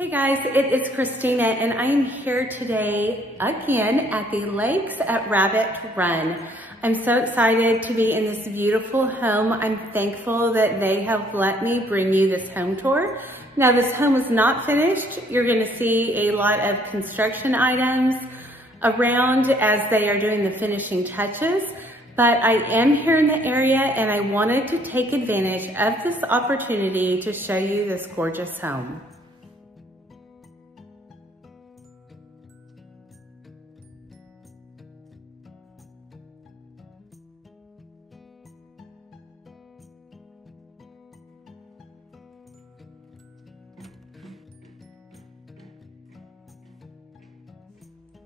Hey guys, it is Christina and I am here today again at the Lakes at Rabbit Run. I'm so excited to be in this beautiful home. I'm thankful that they have let me bring you this home tour. Now this home is not finished. You're gonna see a lot of construction items around as they are doing the finishing touches. But I am here in the area and I wanted to take advantage of this opportunity to show you this gorgeous home.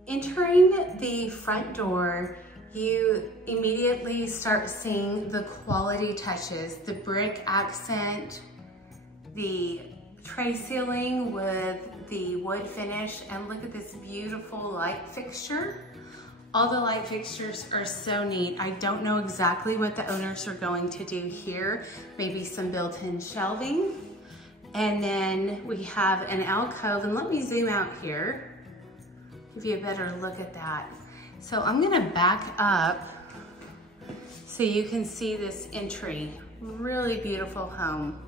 Entering the front door, you immediately start seeing the quality touches, the brick accent, the tray ceiling with the wood finish, and look at this beautiful light fixture. All the light fixtures are so neat. I don't know exactly what the owners are going to do here. Maybe some built-in shelving. And then we have an alcove, and let me zoom out here. Give you a better look at that. So I'm gonna back up so you can see this entry. Really beautiful home.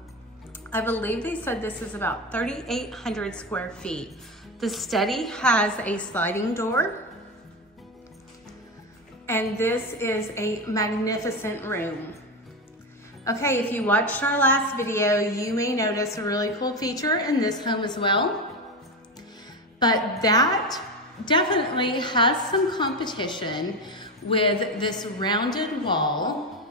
I believe they said this is about 3,800 square feet. The study has a sliding door. And this is a magnificent room. Okay, if you watched our last video, you may notice a really cool feature in this home as well. But that definitely has some competition with this rounded wall.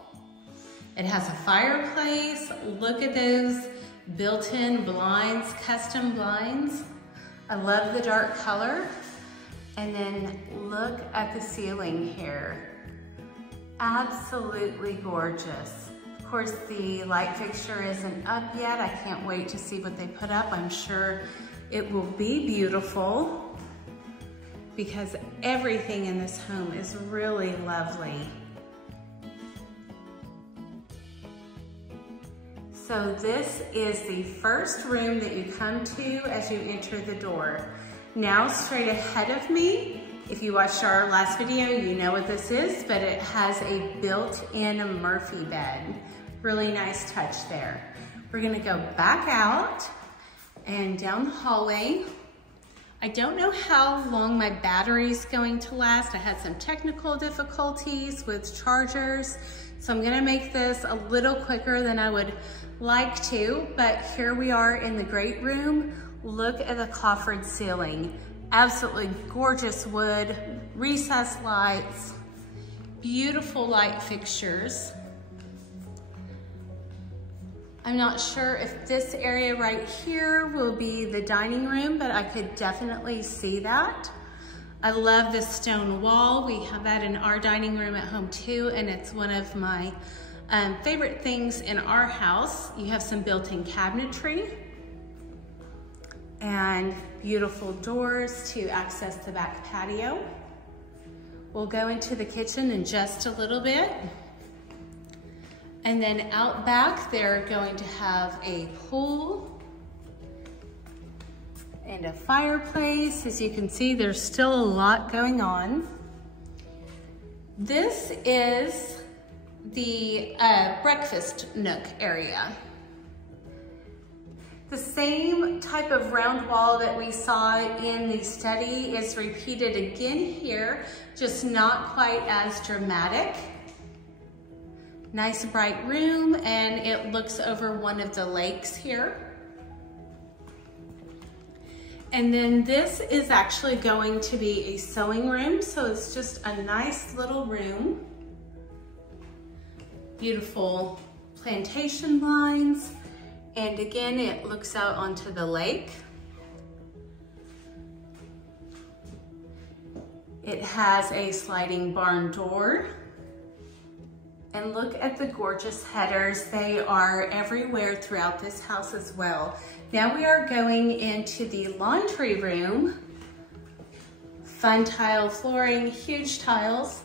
It has a fireplace. Look at those built-in blinds, custom blinds. I love the dark color. And then look at the ceiling here. Absolutely gorgeous. Of course, the light fixture isn't up yet. I can't wait to see what they put up. I'm sure it will be beautiful, because everything in this home is really lovely. So this is the first room that you come to as you enter the door. Now straight ahead of me, if you watched our last video, you know what this is, but it has a built-in Murphy bed. Really nice touch there. We're gonna go back out and down the hallway. I don't know how long my battery's going to last. I had some technical difficulties with chargers, so I'm gonna make this a little quicker than I would like to, but here we are in the great room. Look at the coffered ceiling. Absolutely gorgeous wood, recessed lights, beautiful light fixtures. I'm not sure if this area right here will be the dining room, but I could definitely see that. I love this stone wall. We have that in our dining room at home too, and it's one of my favorite things in our house. You have some built-in cabinetry and beautiful doors to access the back patio. We'll go into the kitchen in just a little bit. And then out back, they're going to have a pool and a fireplace. As you can see, there's still a lot going on. This is the breakfast nook area. The same type of round wall that we saw in the study is repeated again here, just not quite as dramatic. Nice bright room, and it looks over one of the lakes here. And then this is actually going to be a sewing room, so it's just a nice little room. Beautiful plantation blinds, and again, it looks out onto the lake. It has a sliding barn door. And look at the gorgeous headers. They are everywhere throughout this house as well. Now we are going into the laundry room. Fun tile flooring, huge tiles.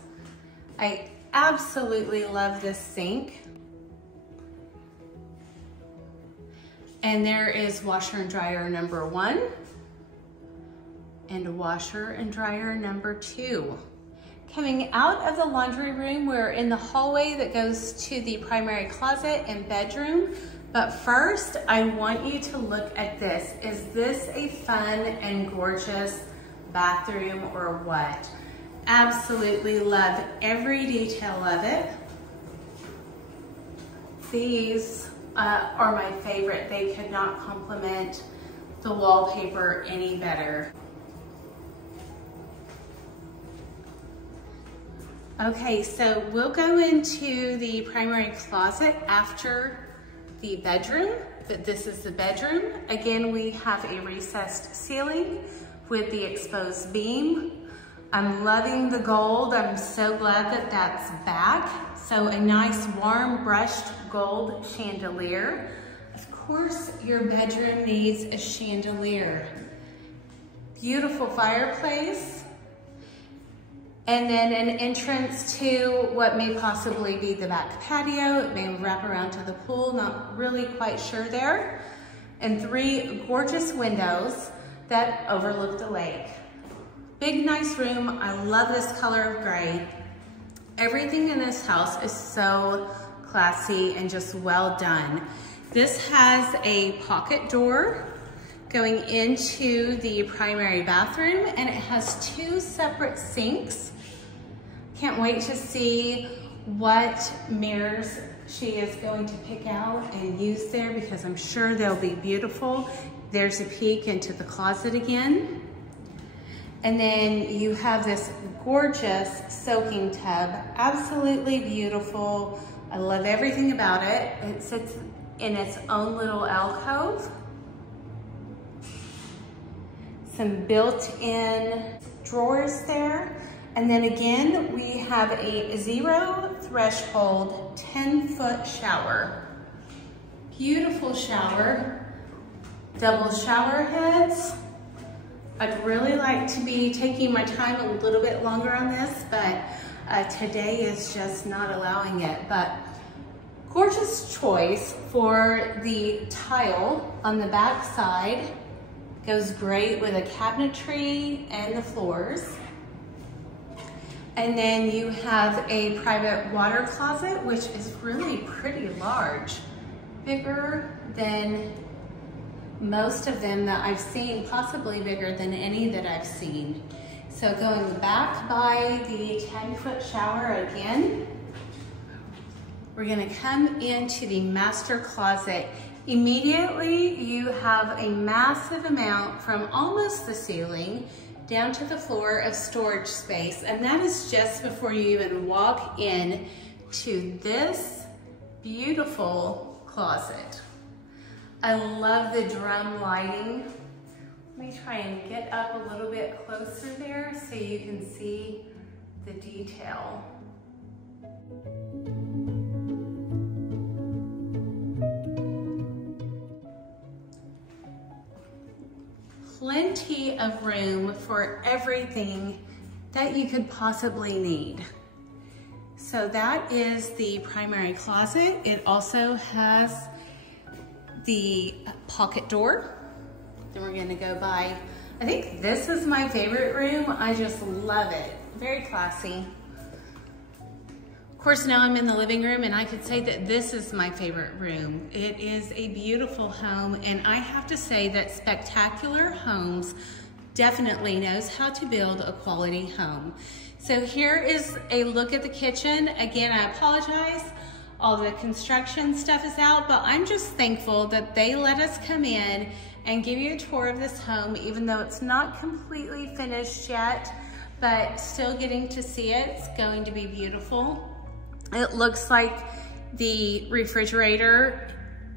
I absolutely love this sink. And there is washer and dryer number 1 and washer and dryer number 2. Coming out of the laundry room, we're in the hallway that goes to the primary closet and bedroom. But first, I want you to look at this. Is this a fun and gorgeous bathroom or what? Absolutely love every detail of it. These are my favorite. They could not complement the wallpaper any better. Okay, so we'll go into the primary closet after the bedroom, but this is the bedroom. Again, we have a recessed ceiling with the exposed beam. I'm loving the gold. I'm so glad that that's back. So a nice warm brushed gold chandelier. Of course, your bedroom needs a chandelier. Beautiful fireplace. And then an entrance to what may possibly be the back patio. It may wrap around to the pool, not really quite sure there. And 3 gorgeous windows that overlook the lake. Big, nice room. I love this color of gray. Everything in this house is so classy and just well done. This has a pocket door going into the primary bathroom, and it has 2 separate sinks. Can't wait to see what mirrors she is going to pick out and use there, because I'm sure they'll be beautiful. There's a peek into the closet again. And then you have this gorgeous soaking tub, absolutely beautiful. I love everything about it. It sits in its own little alcove. Some built-in drawers there. And then again, we have a 0 threshold 10-foot shower. Beautiful shower, double shower heads. I'd really like to be taking my time a little bit longer on this, but today is just not allowing it. But gorgeous choice for the tile on the back side. Goes great with a cabinetry and the floors. And then you have a private water closet, which is really pretty large. Bigger than most of them that I've seen, possibly bigger than any that I've seen. So going back by the 10-foot shower again, we're gonna come into the master closet. Immediately, you have a massive amount from almost the ceiling down to the floor of storage space. And that is just before you even walk in to this beautiful closet. I love the drum lighting. Let me try and get up a little bit closer there so you can see the detail. Plenty of room for everything that you could possibly need. So that is the primary closet. It also has the pocket door. Then we're gonna go by, I think this is my favorite room. I just love it, very classy. Of course, now I'm in the living room and I could say that this is my favorite room. It is a beautiful home, and I have to say that Spectacular Homes definitely knows how to build a quality home. So here is a look at the kitchen. Again, I apologize. All the construction stuff is out, but I'm just thankful that they let us come in and give you a tour of this home, even though it's not completely finished yet, but still getting to see it. It's going to be beautiful. It looks like the refrigerator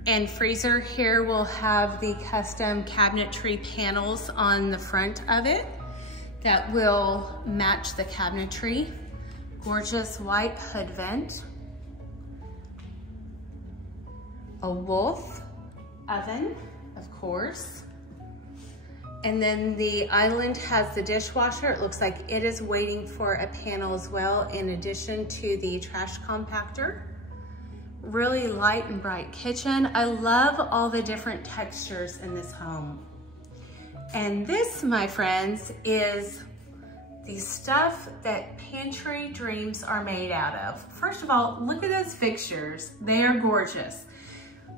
and freezer here will have the custom cabinetry panels on the front of it that will match the cabinetry. Gorgeous white hood vent. A Wolf oven, of course. And then the island has the dishwasher. It looks like it is waiting for a panel as well, in addition to the trash compactor. really light and bright kitchen. I love all the different textures in this home. And this, my friends, is the stuff that pantry dreams are made out of. First of all, look at those fixtures. They are gorgeous.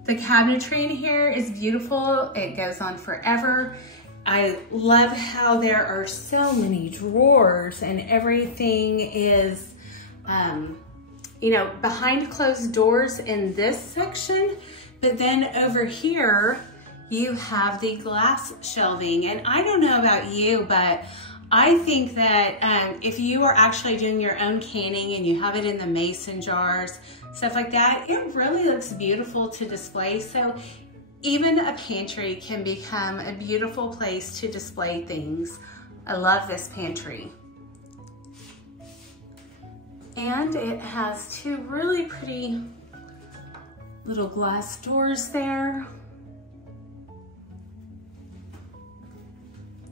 The cabinetry in here is beautiful. It goes on forever. I love how there are so many drawers and everything is, you know, behind closed doors in this section. But then over here, you have the glass shelving. And I don't know about you, but I think that if you are actually doing your own canning and you have it in the mason jars, stuff like that, it really looks beautiful to display. So even a pantry can become a beautiful place to display things. I love this pantry. And it has two really pretty little glass doors there.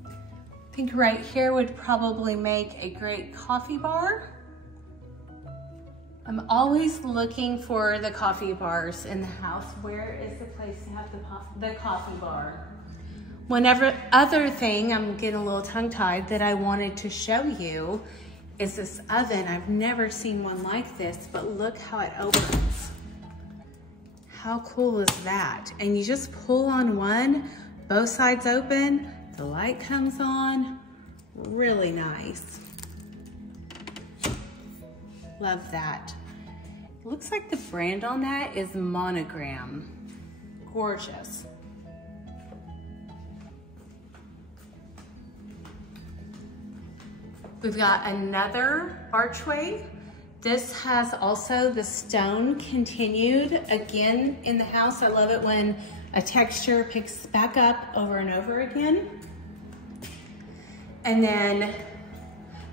I think right here would probably make a great coffee bar. I'm always looking for the coffee bars in the house. Where is the place to have the coffee bar? Other thing, I'm getting a little tongue-tied, that I wanted to show you is this oven. I've never seen one like this, but look how it opens. How cool is that? And you just pull on one, both sides open, the light comes on, really nice. Love that. It looks like the brand on that is Monogram. Gorgeous. We've got another archway. This has also the stone continued again in the house. I love it when a texture picks back up over and over again. And then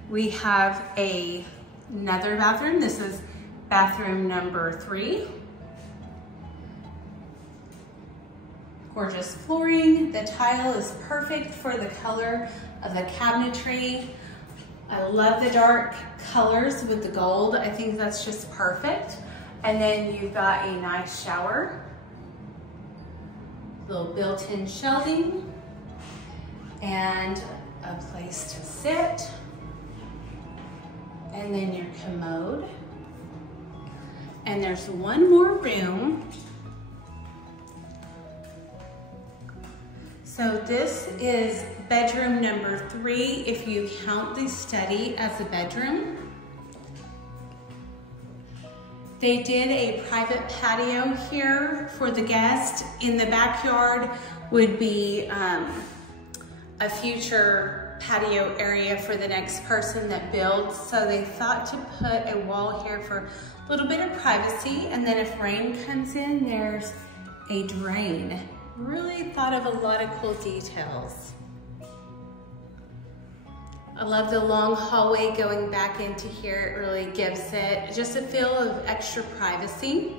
we have another bathroom. This is bathroom number 3. Gorgeous flooring. The tile is perfect for the color of the cabinetry. I love the dark colors with the gold. I think that's just perfect. And then you've got a nice shower. Little built-in shelving. And a place to sit. And then your commode. And there's one more room. So this is bedroom number 3 if you count the study as a bedroom. They did a private patio here for the guest. In the backyard would be a future patio area for the next person that builds. So they thought to put a wall here for a little bit of privacy. And then if rain comes in, there's a drain. Really thought of a lot of cool details. I love the long hallway going back into here. It really gives it just a feel of extra privacy.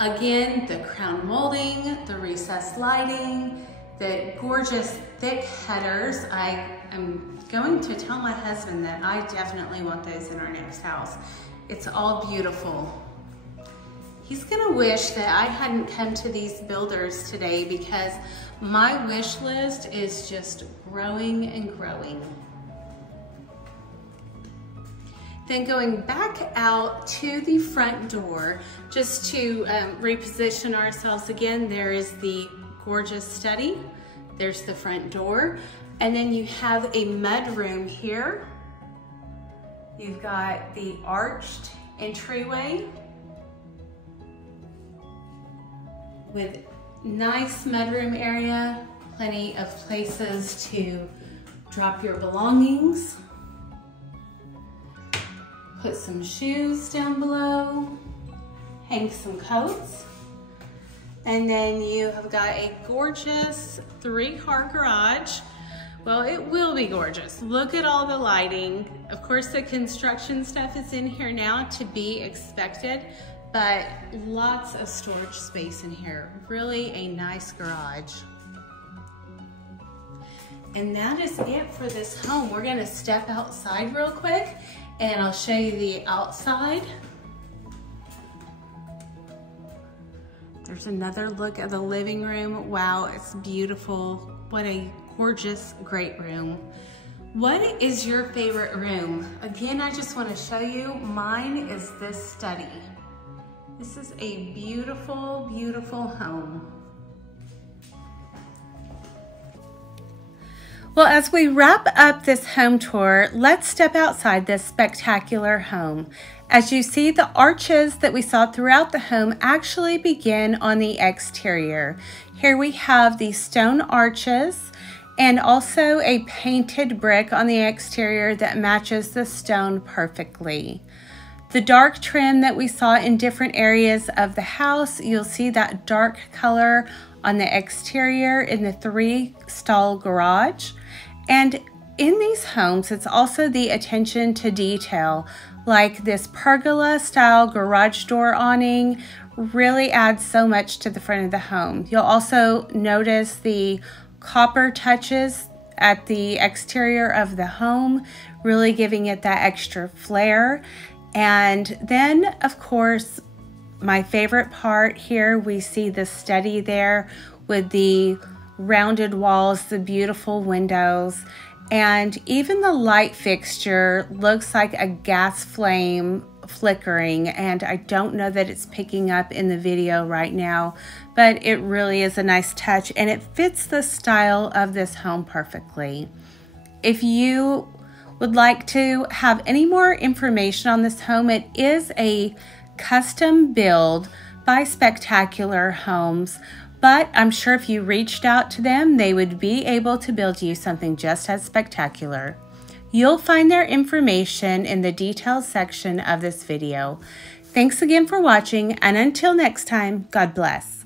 Again, the crown molding, the recessed lighting, the gorgeous thick headers. I am going to tell my husband that I definitely want those in our next house. It's all beautiful. He's gonna wish that I hadn't come to these builders today because my wish list is just growing and growing. Then going back out to the front door, just to reposition ourselves again, there is the gorgeous study. There's the front door. And then you have a mudroom here. You've got the arched entryway with nice mudroom area, plenty of places to drop your belongings. Put some shoes down below, hang some coats. And then you have got a gorgeous 3-car garage. Well, it will be gorgeous. Look at all the lighting. Of course, the construction stuff is in here now to be expected, but lots of storage space in here. Really a nice garage. And that is it for this home. We're gonna step outside real quick and I'll show you the outside. There's another look at the living room. Wow, it's beautiful. What a gorgeous, great room. What is your favorite room? Again, I just want to show you, mine is this study. This is a beautiful, beautiful home. Well, as we wrap up this home tour, let's step outside this spectacular home. As you see, the arches that we saw throughout the home actually begin on the exterior. Here we have the stone arches and also a painted brick on the exterior that matches the stone perfectly. The dark trim that we saw in different areas of the house, you'll see that dark color on the exterior in the 3-stall garage. And in these homes, it's also the attention to detail, like this pergola style garage door awning really adds so much to the front of the home. You'll also notice the copper touches at the exterior of the home, really giving it that extra flair. And then, of course, my favorite part here, we see the study there with the rounded walls, the beautiful windows, and even the light fixture looks like a gas flame flickering, and I don't know that it's picking up in the video right now, but it really is a nice touch and it fits the style of this home perfectly. If you would like to have any more information on this home, it is a custom build by Spectacular Homes, but I'm sure if you reached out to them, they would be able to build you something just as spectacular. You'll find their information in the details section of this video. Thanks again for watching, and until next time, God bless.